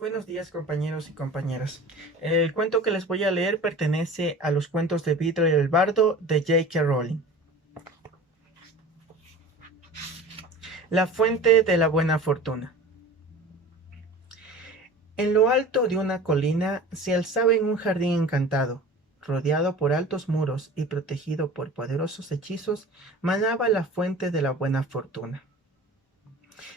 Buenos días, compañeros y compañeras. El cuento que les voy a leer pertenece a los cuentos de Vidro y el Bardo de J.K. Rowling. La fuente de la buena fortuna. En lo alto de una colina se alzaba en un jardín encantado, rodeado por altos muros y protegido por poderosos hechizos, manaba la fuente de la buena fortuna.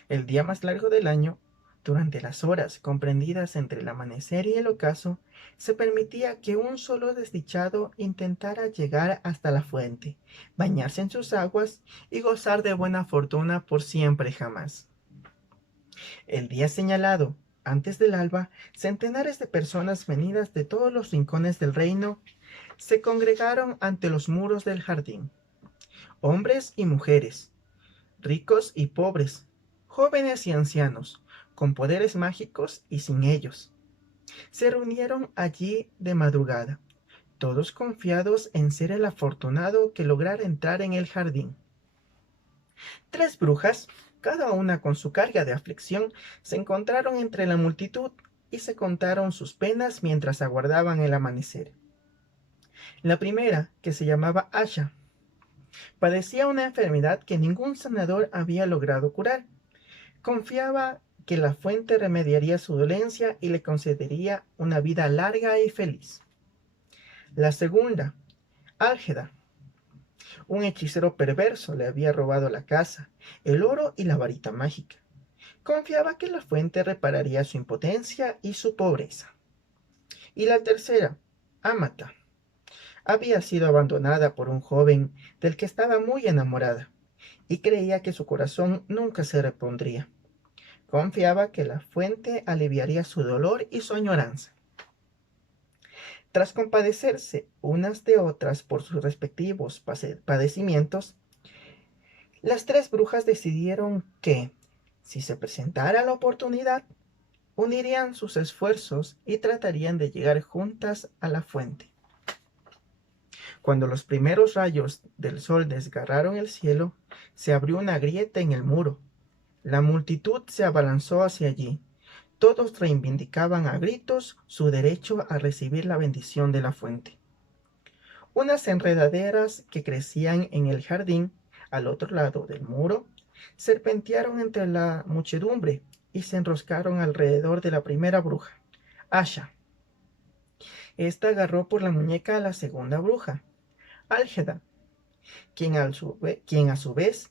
El día más largo del año, durante las horas comprendidas entre el amanecer y el ocaso, se permitía que un solo desdichado intentara llegar hasta la fuente, bañarse en sus aguas y gozar de buena fortuna por siempre y jamás. El día señalado, antes del alba, centenares de personas venidas de todos los rincones del reino se congregaron ante los muros del jardín. Hombres y mujeres, ricos y pobres, jóvenes y ancianos, con poderes mágicos y sin ellos. Se reunieron allí de madrugada, todos confiados en ser el afortunado que lograra entrar en el jardín. Tres brujas, cada una con su carga de aflicción, se encontraron entre la multitud y se contaron sus penas mientras aguardaban el amanecer. La primera, que se llamaba Asha, padecía una enfermedad que ningún sanador había logrado curar. Confiaba que la fuente remediaría su dolencia y le concedería una vida larga y feliz. La segunda, Álgeda, un hechicero perverso le había robado la casa, el oro y la varita mágica. Confiaba que la fuente repararía su impotencia y su pobreza. Y la tercera, Amata, había sido abandonada por un joven del que estaba muy enamorada y creía que su corazón nunca se repondría. Confiaba que la fuente aliviaría su dolor y su añoranza. Tras compadecerse unas de otras por sus respectivos padecimientos, las tres brujas decidieron que, si se presentara la oportunidad, unirían sus esfuerzos y tratarían de llegar juntas a la fuente. Cuando los primeros rayos del sol desgarraron el cielo, se abrió una grieta en el muro. La multitud se abalanzó hacia allí. Todos reivindicaban a gritos su derecho a recibir la bendición de la fuente. Unas enredaderas que crecían en el jardín, al otro lado del muro, serpentearon entre la muchedumbre y se enroscaron alrededor de la primera bruja, Asha. Esta agarró por la muñeca a la segunda bruja, Álgeda, quien a su vez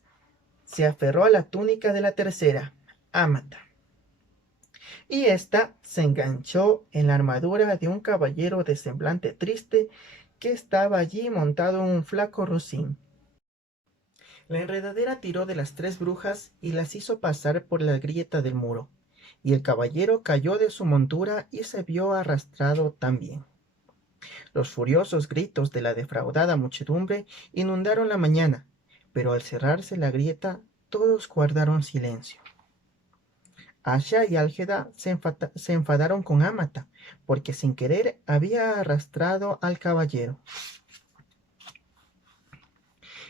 se aferró a la túnica de la tercera, Amata. Y ésta se enganchó en la armadura de un caballero de semblante triste que estaba allí montado en un flaco rocín. La enredadera tiró de las tres brujas y las hizo pasar por la grieta del muro, y el caballero cayó de su montura y se vio arrastrado también. Los furiosos gritos de la defraudada muchedumbre inundaron la mañana, pero al cerrarse la grieta todos guardaron silencio. Asha y Álgeda se enfadaron con Amata, porque sin querer había arrastrado al caballero.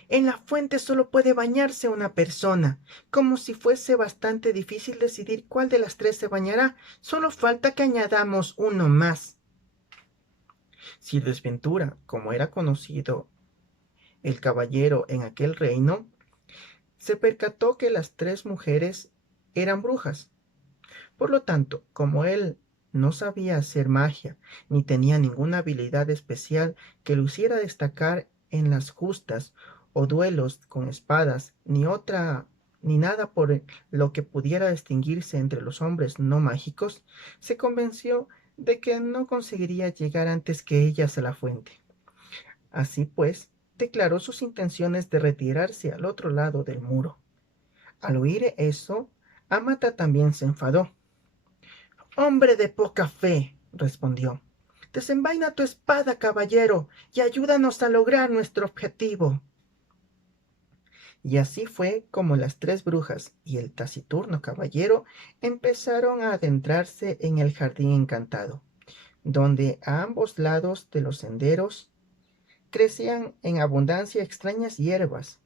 En la fuente solo puede bañarse una persona, como si fuese bastante difícil decidir cuál de las tres se bañará. Solo falta que añadamos uno más. Si Desventura, como era conocido el caballero en aquel reino, se percató que las tres mujeres eran brujas. Por lo tanto, como él no sabía hacer magia, ni tenía ninguna habilidad especial que lo hiciera destacar en las justas o duelos con espadas, ni nada por lo que pudiera distinguirse entre los hombres no mágicos, se convenció de que no conseguiría llegar antes que ellas a la fuente. Así pues, declaró sus intenciones de retirarse al otro lado del muro. Al oír eso, Amata también se enfadó. «Hombre de poca fe», respondió, «desenvaina tu espada, caballero, y ayúdanos a lograr nuestro objetivo». Y así fue como las tres brujas y el taciturno caballero empezaron a adentrarse en el jardín encantado, donde a ambos lados de los senderos crecían en abundancia extrañas hierbas,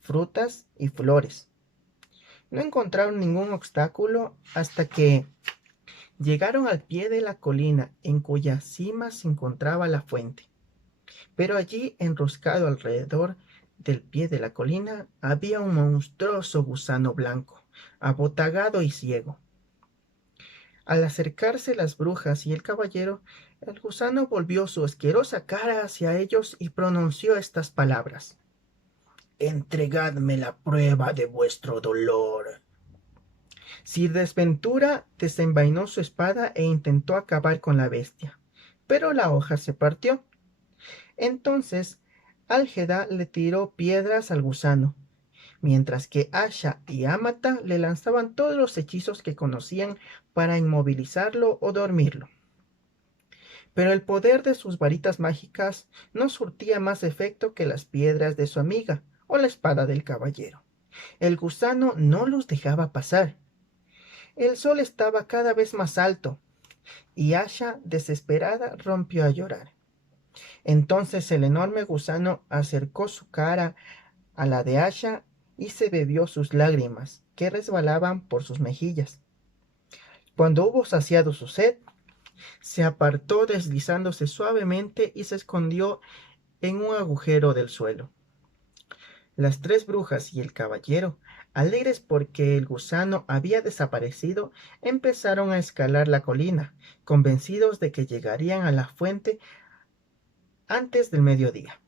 frutas y flores. No encontraron ningún obstáculo hasta que, Llegaron al pie de la colina en cuya cima se encontraba la fuente, pero allí, enroscado alrededor del pie de la colina, había un monstruoso gusano blanco, abotagado y ciego. Al acercarse las brujas y el caballero, el gusano volvió su asquerosa cara hacia ellos y pronunció estas palabras: «Entregadme la prueba de vuestro dolor». Sir Desventura desenvainó su espada e intentó acabar con la bestia, pero la hoja se partió. Entonces Álgeda le tiró piedras al gusano, mientras que Asha y Amata le lanzaban todos los hechizos que conocían para inmovilizarlo o dormirlo. Pero el poder de sus varitas mágicas no surtía más efecto que las piedras de su amiga o la espada del caballero. El gusano no los dejaba pasar. El sol estaba cada vez más alto, y Asha, desesperada, rompió a llorar. Entonces el enorme gusano acercó su cara a la de Asha y se bebió sus lágrimas, que resbalaban por sus mejillas. Cuando hubo saciado su sed, se apartó deslizándose suavemente y se escondió en un agujero del suelo. Las tres brujas y el caballero, alegres porque el gusano había desaparecido, empezaron a escalar la colina, convencidos de que llegarían a la fuente antes del mediodía.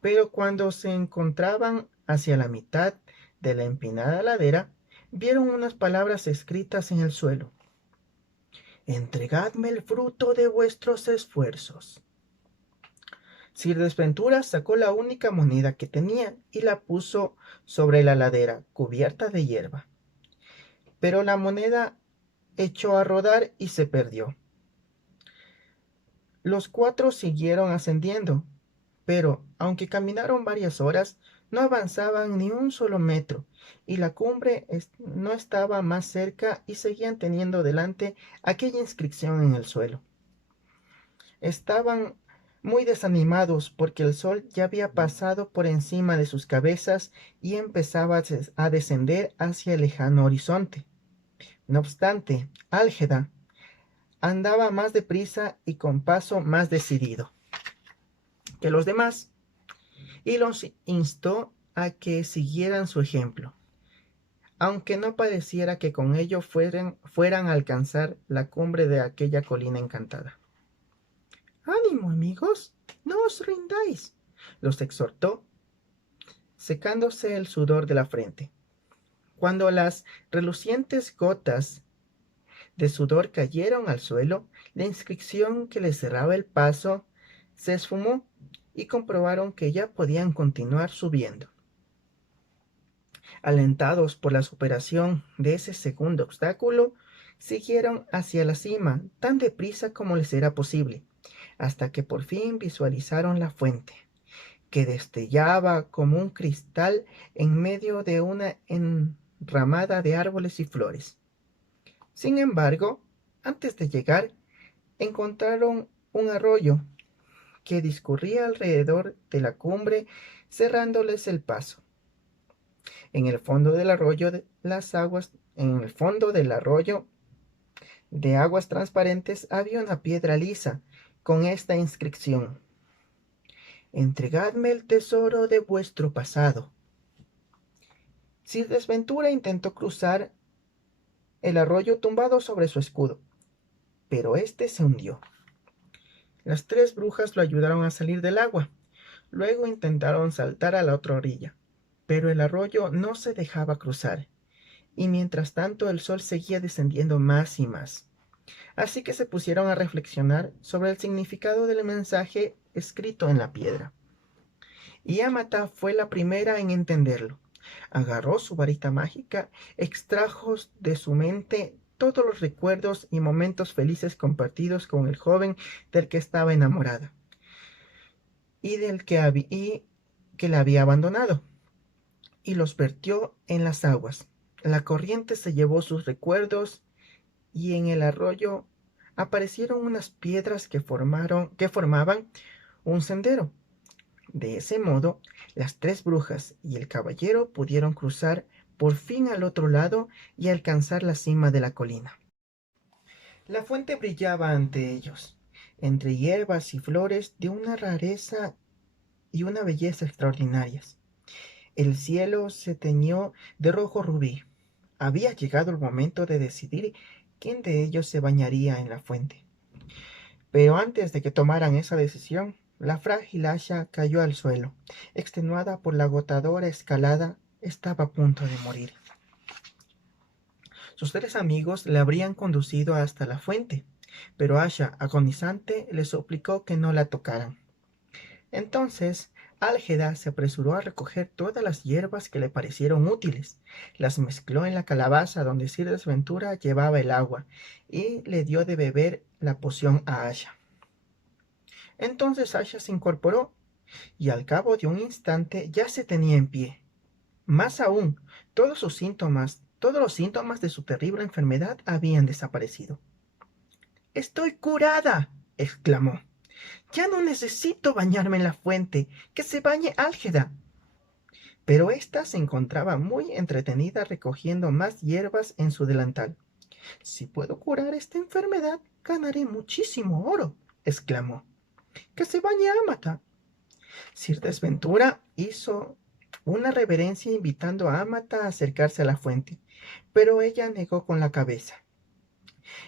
Pero cuando se encontraban hacia la mitad de la empinada ladera, vieron unas palabras escritas en el suelo: «Entregadme el fruto de vuestros esfuerzos». Sir Desventura sacó la única moneda que tenía y la puso sobre la ladera, cubierta de hierba. Pero la moneda echó a rodar y se perdió. Los cuatro siguieron ascendiendo, pero aunque caminaron varias horas, no avanzaban ni un solo metro, y la cumbre no estaba más cerca y seguían teniendo delante aquella inscripción en el suelo. Estaban muy desanimados porque el sol ya había pasado por encima de sus cabezas y empezaba a descender hacia el lejano horizonte. No obstante, Álgeda andaba más deprisa y con paso más decidido que los demás, y los instó a que siguieran su ejemplo, aunque no pareciera que con ello fueran a alcanzar la cumbre de aquella colina encantada. «Ánimo, amigos, no os rindáis», los exhortó, secándose el sudor de la frente. Cuando las relucientes gotas de sudor cayeron al suelo, la inscripción que les cerraba el paso se esfumó y comprobaron que ya podían continuar subiendo. Alentados por la superación de ese segundo obstáculo, siguieron hacia la cima tan deprisa como les era posible, hasta que por fin visualizaron la fuente, que destellaba como un cristal en medio de una enramada de árboles y flores. Sin embargo, antes de llegar, encontraron un arroyo que discurría alrededor de la cumbre, cerrándoles el paso. En el fondo del arroyo de aguas transparentes había una piedra lisa con esta inscripción: «Entregadme el tesoro de vuestro pasado». Sir Desventura intentó cruzar el arroyo tumbado sobre su escudo, pero éste se hundió. Las tres brujas lo ayudaron a salir del agua. Luego intentaron saltar a la otra orilla, pero el arroyo no se dejaba cruzar, y mientras tanto el sol seguía descendiendo más y más. Así que se pusieron a reflexionar sobre el significado del mensaje escrito en la piedra. Y Amata fue la primera en entenderlo. Agarró su varita mágica, extrajo de su mente todos los recuerdos y momentos felices compartidos con el joven del que estaba enamorada y que la había abandonado, y los vertió en las aguas. La corriente se llevó sus recuerdos y en el arroyo aparecieron unas piedras que formaban un sendero. De ese modo, las tres brujas y el caballero pudieron cruzar por fin al otro lado y alcanzar la cima de la colina. La fuente brillaba ante ellos, entre hierbas y flores de una rareza y una belleza extraordinarias. El cielo se teñió de rojo rubí. Había llegado el momento de decidir quién de ellos se bañaría en la fuente. Pero antes de que tomaran esa decisión, la frágil Asha cayó al suelo. Extenuada por la agotadora escalada, estaba a punto de morir. Sus tres amigos le habrían conducido hasta la fuente, pero Asha, agonizante, le suplicó que no la tocaran. Entonces, Álgeda se apresuró a recoger todas las hierbas que le parecieron útiles, las mezcló en la calabaza donde Sir Desventura llevaba el agua, y le dio de beber la poción a Asha. Entonces Asha se incorporó, y al cabo de un instante ya se tenía en pie. Más aún, todos los síntomas de su terrible enfermedad habían desaparecido. «¡Estoy curada!», exclamó. «Ya no necesito bañarme en la fuente. ¡Que se bañe Álgeda!». Pero ésta se encontraba muy entretenida recogiendo más hierbas en su delantal. «Si puedo curar esta enfermedad, ganaré muchísimo oro», exclamó. «¡Que se bañe Amata!». Sir Desventura hizo una reverencia invitando a Amata a acercarse a la fuente, pero ella negó con la cabeza.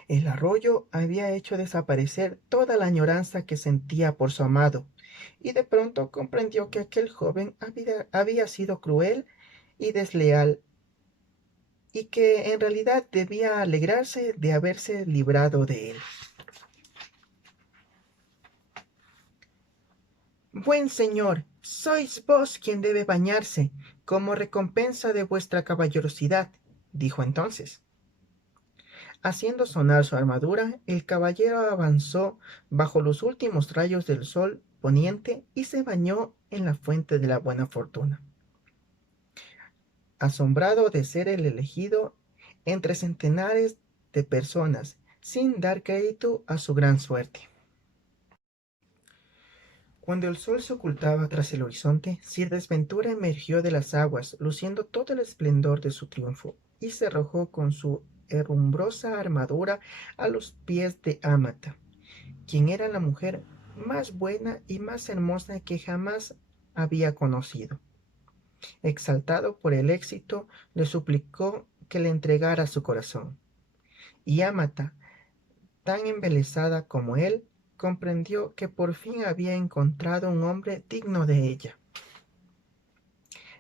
El arroyo había hecho desaparecer toda la añoranza que sentía por su amado, y de pronto comprendió que aquel joven había sido cruel y desleal, y que en realidad debía alegrarse de haberse librado de él. «Buen señor, sois vos quien debe bañarse, como recompensa de vuestra caballerosidad», dijo entonces. Haciendo sonar su armadura, el caballero avanzó bajo los últimos rayos del sol poniente y se bañó en la fuente de la buena fortuna, asombrado de ser el elegido entre centenares de personas, sin dar crédito a su gran suerte. Cuando el sol se ocultaba tras el horizonte, Sir Desventura emergió de las aguas, luciendo todo el esplendor de su triunfo, y se arrojó con su herrumbrosa armadura a los pies de Amata, quien era la mujer más buena y más hermosa que jamás había conocido. Exaltado por el éxito, le suplicó que le entregara su corazón, y Amata, tan embelesada como él, comprendió que por fin había encontrado un hombre digno de ella.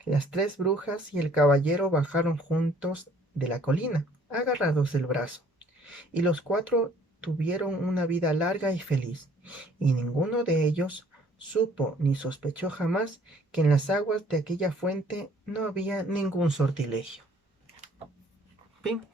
Las tres brujas y el caballero bajaron juntos de la colina, agarrados del brazo, y los cuatro tuvieron una vida larga y feliz, y ninguno de ellos supo ni sospechó jamás que en las aguas de aquella fuente no había ningún sortilegio. Fin.